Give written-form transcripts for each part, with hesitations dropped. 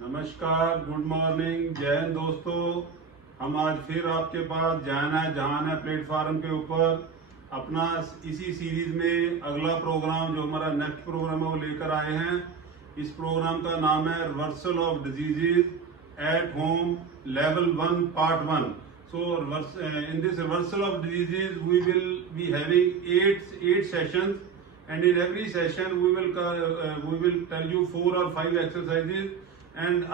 नमस्कार, good morning, जय हिंद दोस्तों। हम आज फिर आपके पास जाना है जहान है प्लेटफॉर्म के ऊपर अपना इसी सीरीज में अगला प्रोग्राम जो हमारा नेक्स्ट प्रोग्राम है वो लेकर आए हैं। इस प्रोग्राम का नाम है reversal of diseases at home level 1 part 1। So in this reversal of diseases we will be having eight sessions, and in every session we will tell you 4 or 5 exercises. And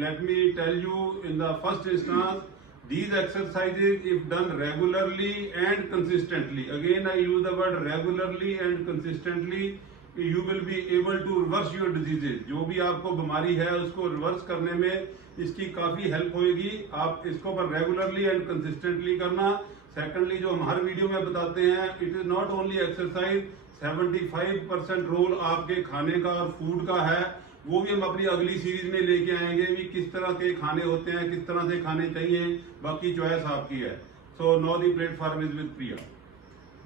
let me tell you, in the first instance, these exercises, if done regularly and consistently, again I use the word regularly and consistently, you will be able to reverse your diseases. जो भी आपको बीमारी है उसको reverse करने में इसकी काफी हेल्प होगी। आप इसको पर रेगुलरली एंड कंसिस्टेंटली करना। सेकंडली, जो हम हर वीडियो में बताते हैं, it is not only exercise, 75% role आपके खाने का और फूड का है। वो भी हम अपनी अगली सीरीज में लेके आएंगे भी किस तरह के खाने होते हैं, किस तरह से खाने चाहिए, बाकी चॉइस आपकी है। So now the platform is with Priya.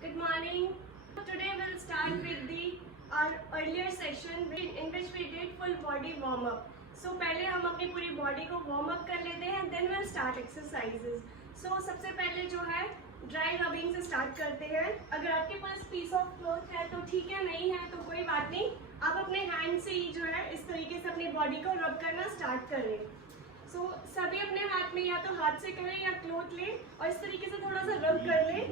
Good morning. Today we'll start with our earlier section in which we did full body warm up. So पहले हम अपनी पूरी बॉडी को वार्म अप कर लेते हैं, then we'll start exercises. So सबसे पहले जो है ड्राई रबिंग से स्टार्ट करते हैं। अगर आपके पास पीस ऑफ क्लॉथ है तो ठीक है, नहीं है तो कोई बात नहीं, आप अपने हैंड से ही जो है इस तरीके से अपनी बॉडी को रब करना स्टार्ट करें। सो सभी अपने हाथ में या तो हाथ से करें या क्लॉथ लें और इस तरीके से थोड़ा सा रब कर लें।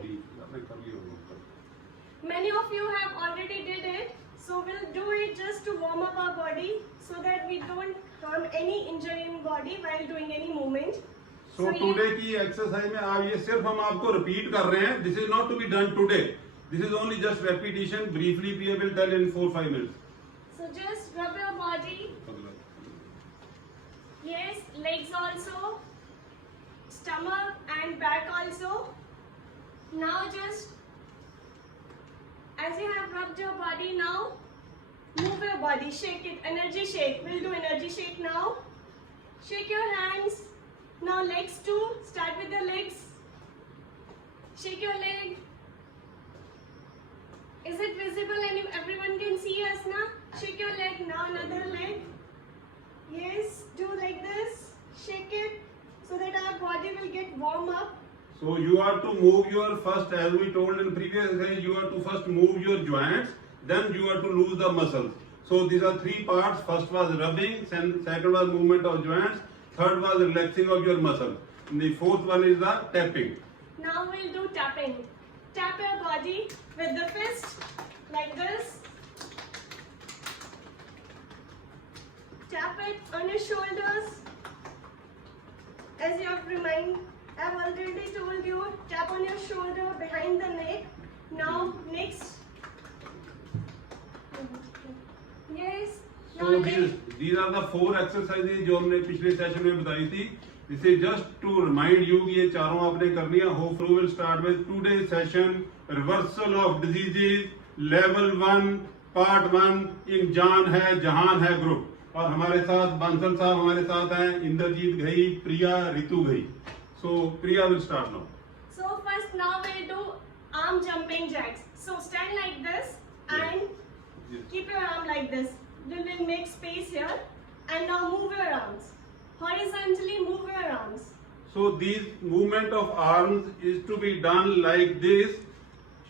Many of you have already did it, so we'll do it just to warm up our body so that we don't harm any injury in body while doing any movement. So today की exercise में आप ये सिर्फ हम आपको repeat कर रहे हैं। This is not to be done today. This is only just repetition. Briefly, Priya will tell in 4-5 minutes. So just rub your body. Yes, legs also, stomach and back also. Now just as you have rubbed your body, now move your body, shake it, energy shake. We'll do energy shake now. Shake your hands. Now legs too. Start with the legs. Shake your leg. Is it visible and everyone can see us now? Shake your leg. Now another leg. Yes, do like this. Shake it so that our body will get warm up. So you are to move your first, as we told in previous exercise, you are to first move your joints, then you are to lose the muscles. So these are 3 parts. First was rubbing, second was movement of joints, third was relaxing of your muscles. And the fourth one is the tapping. Now we'll do tapping. Tap your body with the fist like this. Tap it on your shoulders. As you have I've already told you, tap on your shoulder behind the neck. Now next. Yes. So these are the 4 exercises जो हमने पिछले session में बताई थी। This is just to remind you कि ये चारों आपने करनी है। Hope we will start with today's session, reversal of diseases level 1 part 1 in जहान है ग्रुप। और हमारे साथ बांसल साहब हमारे साथ हैं, इंद्रजीत घई, प्रिया, Ritu Ghai. So Priya will start now. So first now we'll do arm jumping jacks. So stand like this and keep your arm like this. Then we'll make space here and now move your arms. Horizontally move your arms. So these movement of arms is to be done like this.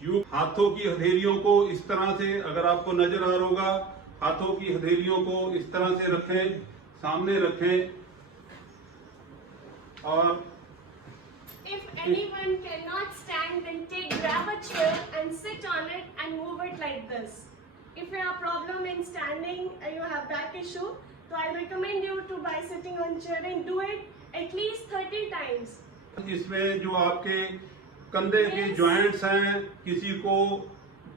You हाथों की हथेलियों को इस तरह से, अगर आपको नजर आ रहा होगा, हाथों की हथेलियों को इस तरह से रखें, सामने रखें। और if anyone cannot stand, then grab a chair and sit on it and move it like this. If you have problem in standing and you have back issue, so I recommend you to by sitting on chair and do it at least 30 times. इसमें जो आपके कंधे के joints हैं, किसी को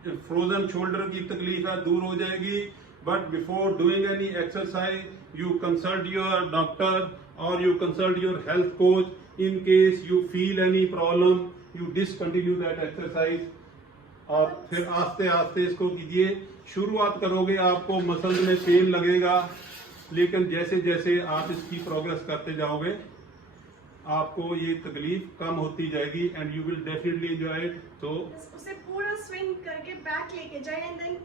frozen shoulder की तकलीफ है, दूर हो जाएगी। But before doing any exercise you consult your doctor और you consult your health coach. In case you feel any problem, you discontinue that exercise. और फिर आस्ते आस्ते इसको कीजिए। शुरुआत करोगे आपको मसल्स में पेन लगेगा, लेकिन जैसे जैसे आप इसकी प्रोग्रेस करते जाओगे आपको ये तकलीफ कम होती जाएगी and you will definitely enjoy it. तो उसे पूरा स्विंग करके बैक लेके जाए and then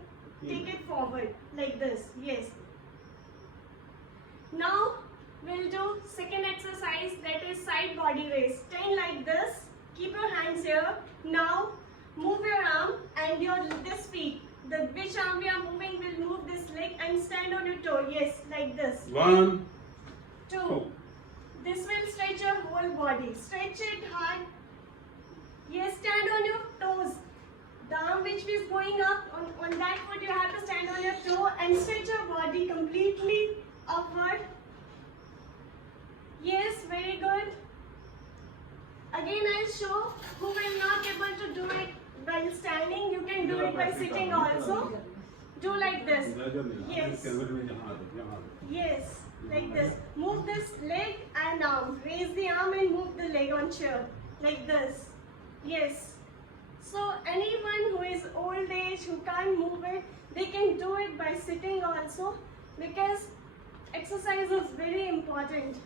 take it forward like this. Yes, Now we'll do second exercise, that is side body raise. Stand like this. Keep your hands here. Now move your arm and your this feet. The which arm we are moving will move this leg and stand on your toe. Yes, like this. 1, 2. This will stretch your whole body. Stretch it hard. Yes, stand on your toes. The arm which is going up, on that foot you have to stand on your toe and stretch your body completely upward. Yes, very good. Again I'll show who will not able to do it while standing. You can do it by sitting also. Do like this. Yes. Yes, like this. Move this leg and arm. Raise the arm and move the leg on chair. Like this. Yes. So anyone who is old age, who can't move it, they can do it by sitting also, because exercise is very important.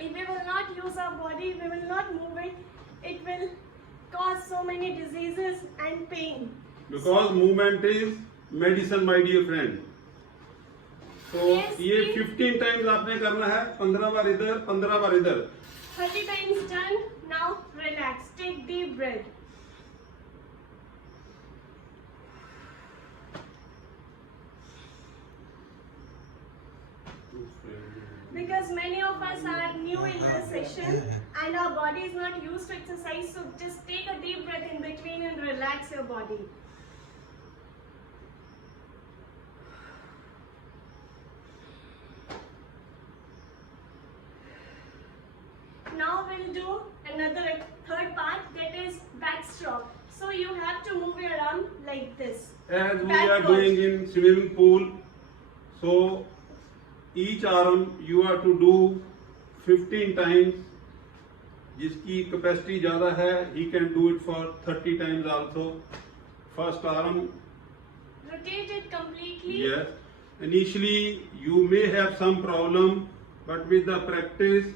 If we will not use our body, we will not move it, it will cause so many diseases and pain. Because movement is medicine, my dear friend. तो Yes, ये please. 15 times आपने करना है, 15 बार इधर, 15 बार इधर. 30 times done. Now relax. Take deep breath. Because many of us are new in this session and our body is not used to exercise, so just take a deep breath in between and relax your body. Now we'll do another third part, that is backstroke. So you have to move your arm like this. As we are Backwards. doing in swimming pool, so each arm you have to do 15 times. जिसकी capacity ज़्यादा है, he can do it for 30 times also. First arm, Rotate it completely. yes. Initially you may have some problem, but with the practice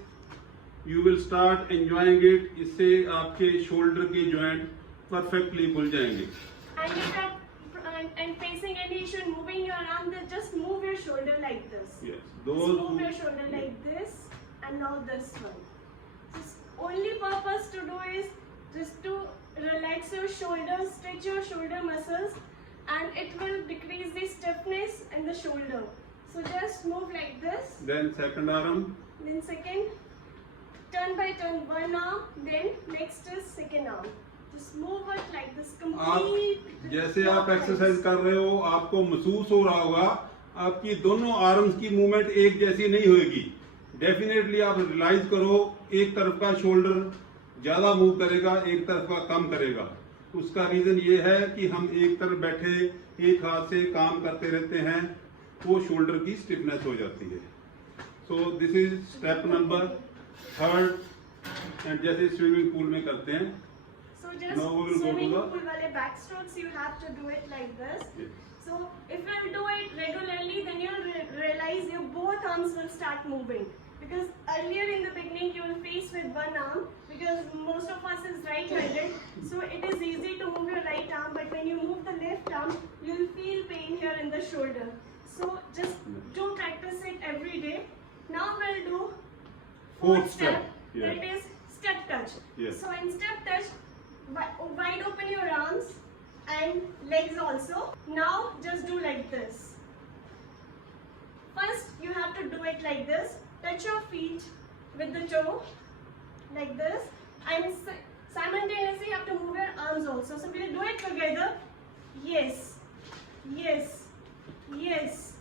you will start enjoying it. इससे आपके shoulder के joint perfectly खुल जाएंगे. And if you're and facing any issue in moving your arm, then just move your shoulder like this. Yes. Just Those move who, your shoulder like this, and now this one. Just only purpose to do is just to relax your shoulders, stretch your shoulder muscles, and it will decrease the stiffness in the shoulder. So just move like this. then second arm. Then second, turn by turn, one arm, then next is second arm. Just move it like this, आप complete. जैसे आप exercise कर रहे हो, आपको महसूस हो रहा होगा आपकी दोनों आर्म्स की मूवमेंट एक जैसी नहीं होगी. डेफिनेटली आप रियलाइज करो, एक तरफ का शोल्डर ज्यादा मूव करेगा, एक तरफ का कम करेगा. उसका रीजन ये है कि हम एक तरफ बैठे एक हाथ से काम करते रहते हैं, वो शोल्डर की स्टिफनेस हो जाती है. So this is step number third. And जैसे स्विमिंग पूल में करते हैं. So just Now we will go to swimming the- pool wale backstrokes, you have to do it like this. Yes. So if you do it regularly, then you'll realize your both arms will start moving. Because earlier in the beginning you will face with one arm, because most of us is right-handed. So it is easy to move your right arm, but when you move the left arm, you'll feel pain here in the shoulder. So just do practice it every day. Now we'll do Fourth step. Yeah. That is step touch. Yes. So in step touch, wide open your arms and legs also. Now just do like this. First you have to do it like this. Touch your feet with the toe like this, and simultaneously you have to move your arms also. So we'll do it together. Yes, yes, yes,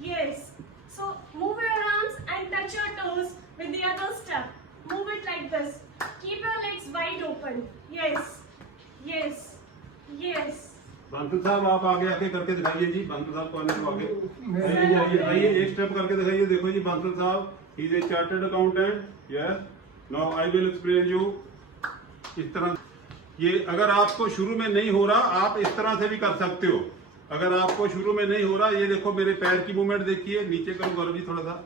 yes. So move your arms and touch your toes with the other step. Move it like this. Keep your legs wide open. Yes, yes, yes. Bansal साहब आप आगे आके करके दिखाइए जी. बांसल साहब कौन है तो आगे आइए, एक स्टेप करके दिखाइए. देखो जी बांसल साहब, he is a chartered accountant. Yes. Now I will explain you. इस तरह ये अगर आपको शुरू में नहीं हो रहा, आप इस तरह से भी कर सकते हो. अगर आपको शुरू में नहीं हो रहा, ये देखो मेरे पैर की मूवमेंट देखिए. नीचे करो गौरव जी थोड़ा सा.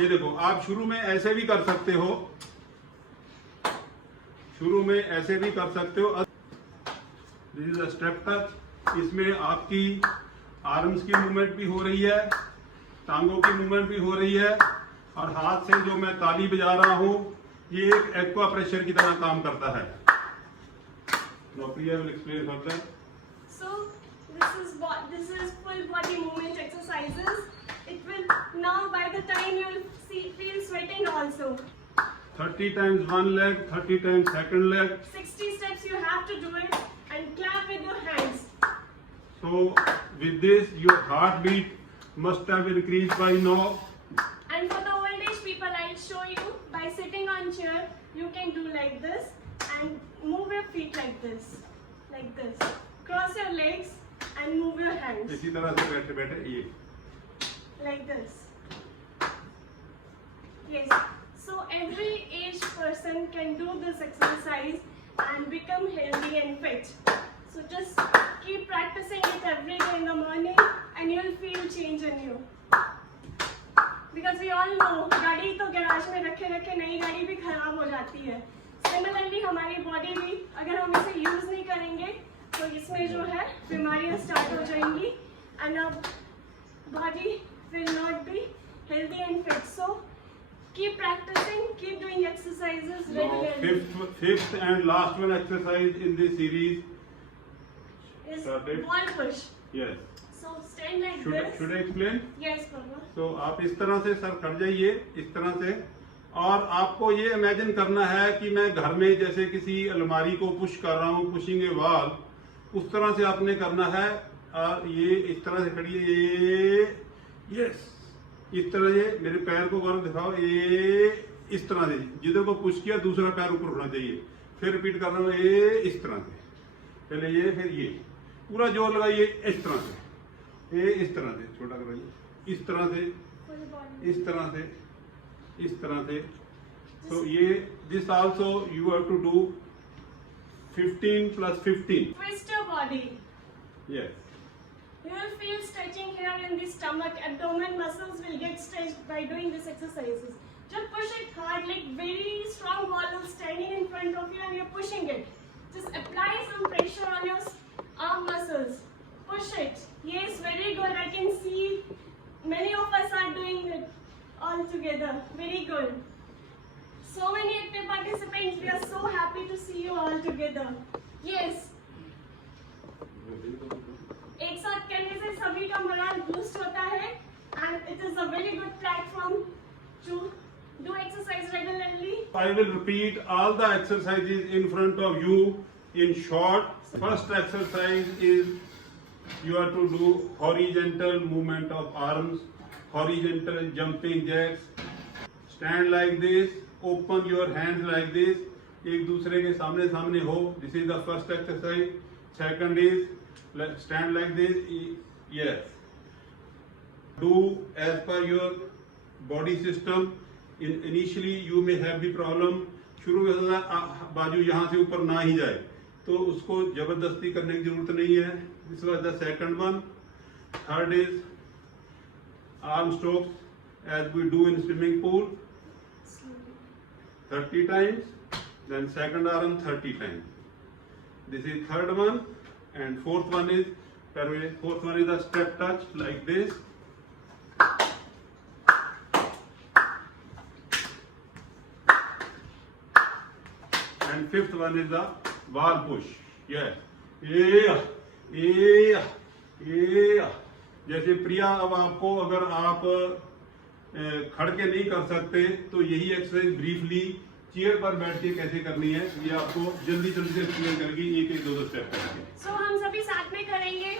ये देखो आप शुरू में ऐसे भी कर सकते हो, शुरू में ऐसे भी कर सकते हो. This is a step touch. इसमें आपकी आर्म्स की मूवमेंट भी हो रही है टांगों की मूवमेंट भी हो रही है और हाथ से जो मैं ताली बजा रहा हूँ ये एक एक्वा प्रेशर की तरह काम करता है। Priya will explain further. So this is full body movement exercises. It will now by the time you will feel sweating also. 30 times one leg, 30 times second leg. 60 steps you have to do it and clap with your hands. So with this your heartbeat must have increased by now. And for the old age people, I'll show you by sitting on chair. You can do like this and move your feet like this. Cross your legs and move your hands. इसी तरह से बैठे बैठे ये Like this. Yes. So every age person can do this exercise and become healthy and fit. So just keep practicing it every day in the morning and you'll feel change in you. Because we all know गाड़ी तो garage में रखे रखे नई गाड़ी भी खराब हो जाती है. Similarly हमारी बॉडी भी अगर हम इसे यूज नहीं करेंगे तो इसमें जो है बीमारियां स्टार्ट हो जाएंगी and our body will not be healthy and fit. So keep practicing, keep doing exercises regularly. Fifth and last one exercise in this series Is started. wall push. Yes. So stand like this. Should I explain? Yes, Papa. तो आप इस तरह से sir खड़ जाइए इस तरह से और आपको ये इमेजिन करना है कि मैं घर में जैसे किसी अलमारी को पुश कर रहा हूँ, पुशिंग ए वॉल, उस तरह से आपने करना है और ये इस तरह से खड़िए यस इस तरह से मेरे पैर को गौर दिखाओ ये इस तरह से जिधर को पुश किया दूसरा पैर ऊपर उठना चाहिए फिर रिपीट कर रहा हूँ ये इस तरह से पहले ये फिर ये पूरा जोर लगाइए इस तरह से ये इस तरह से छोटा कराइए इस तरह से Full body. इस तरह से इस तरह से तो ये this also you have to do 15 plus 15 Twist your body. yes You will feel stretching here in the stomach. Abdomen muscles will get stretched by doing these exercises. Just push it hard, like very strong wall is standing in front of you and you're pushing it. Just apply some pressure on your arm muscles. Push it. Yes, very good. I can see many of us are doing it all together. Very good. So many active participants. We are so happy to see you all together. Yes. एक साथ करने से सभी का moral boost होता है and it is a very good platform to do exercise regularly. I will repeat all the exercises in front of you in short. First exercise is you have to do horizontal movement of arms, horizontal jumping jacks. Stand like this, open your hands like this. एक दूसरे के सामने सामने हो. This is the first exercise. Second is stand like this. Yes. Do as per your body system. Initially you may have the problem. शुरू में बाजू यहाँ से ऊपर ना ही जाए तो उसको जबरदस्ती करने की जरूरत नहीं है. This was the second one. Third is arm strokes as we do in swimming pool. 30 times. Then second arm 30 times. This is third one. And fourth one is the step touch like this. And fifth one is the wall push. Yes. जैसे प्रिया अब आपको अगर आप खड़ के नहीं कर सकते तो यही एक्सरसाइज ब्रीफली चेयर पर बैठ के कैसे करनी है ये आपको जल्दी जल्दी से एक्सप्लेन करेगी. एक दो स्टेप करेंगे. So हम सभी साथ में करेंगे.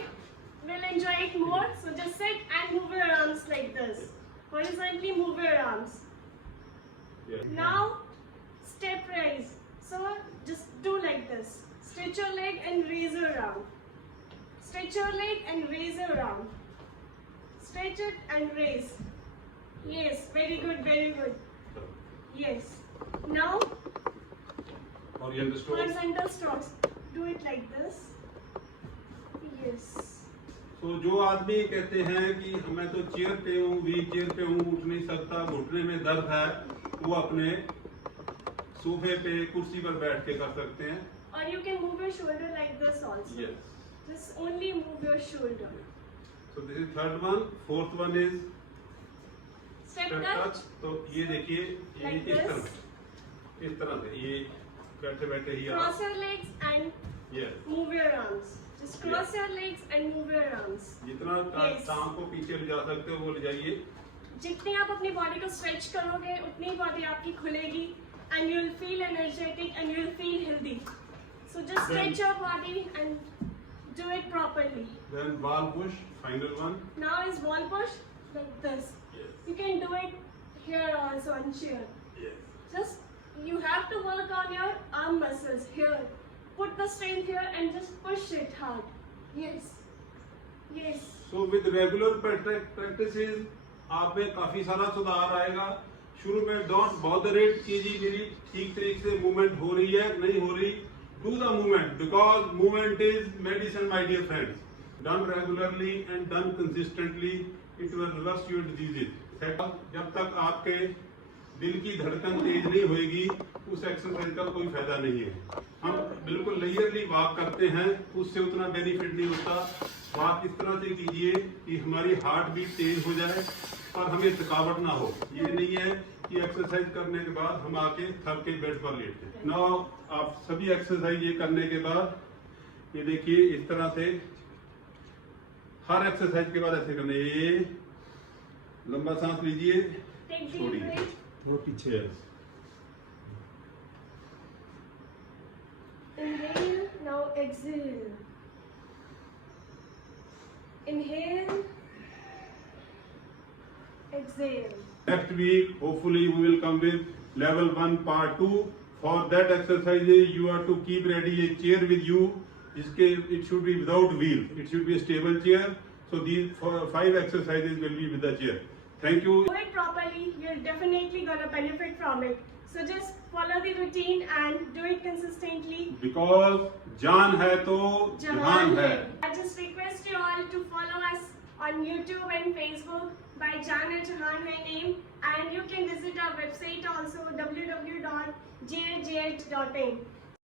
We'll enjoy it more. So just sit and move your arms like this. Horizontally move your arms. Yeah. Now step raise. So just do like this. Stretch your leg and raise your arm. Stretch your leg and raise your arm. Stretch it and raise. Yes, very good, very good. Yes. Now horizontal strokes. Do it like this. Yes. तो जो आदमी कहते हैं कि मैं तो chair पे हूँ, व्हील चेयर पे हूँ, उठ नहीं सकता, घुटने में दर्द है, वो अपने सोफे पे कुर्सी पर बैठ के कर सकते हैं. Or you can move your shoulder like this also. Yes. Just only move your shoulder. So this is third one. Fourth one is Step Step touch. touch, तो ये देखिए ये Like इस this. तरह से ये बैठे बैठे ही Cross your legs and yes move your arms. Just cross your legs and move your arms. जितना Yes. टांग को पीछे ले जा सकते हो वो ले जाइए। जितनी आप अपनी बॉडी को स्ट्रेच करोगे उतनी बॉडी आपकी खुलेगी and you will feel energetic and you will feel healthy. So just stretch your body and do it properly. Then wall push, final one. Now is wall push like this. Yes. You can do it here also on chair. Yes. Just you have to work on your arm muscles here. Put the strength here and just push it hard. Yes. Yes. So with regular practices आप में काफी सारा सुधार आएगा। शुरू में don't bother it कि जी मेरी ठीक तरीके से मूवमेंट हो रही है नहीं हो रही। Do the movement because movement is medicine my dear friends. Done regularly and done consistently it will reverse your diseases. जब तक आपके दिल की धड़कन तेज नहीं होएगी उस एक्सरसाइज का कोई फायदा नहीं है। हम बिल्कुल लेयरली वॉक करते हैं उससे उतना बेनिफिट नहीं होता। वॉक इस तरह से कीजिए कि हमारी हार्ट बीट तेज हो जाए और हमें थकावट ना हो। ये नहीं है कि एक्सरसाइज करने के बाद हम आके थक के बेड पर लेटे। नाउ आप सभी एक्सरसाइज ये करने के बाद ये देखिए इस तरह से हर एक्सरसाइज के बाद ऐसे करने। ये लंबा सांस लीजिए, Take deep छोड़िए, breath. थोड़ा पीछे। Inhale. Now exhale. Inhale. Exhale. Next week, hopefully, we will come with level 1 part 2. For that exercise, you are to keep ready a chair with you. It should be without wheel. It should be a stable chair. So these 5 exercises will be with the chair. Thank you. Do it properly. You're definitely gonna benefit from it. So just follow the routine and do it consistently. Because जान है तो जहान है। I just request you all to follow us on YouTube and Facebook by Jaan Hai Jahan Hai name, and you can visit our website also www.jjh.in.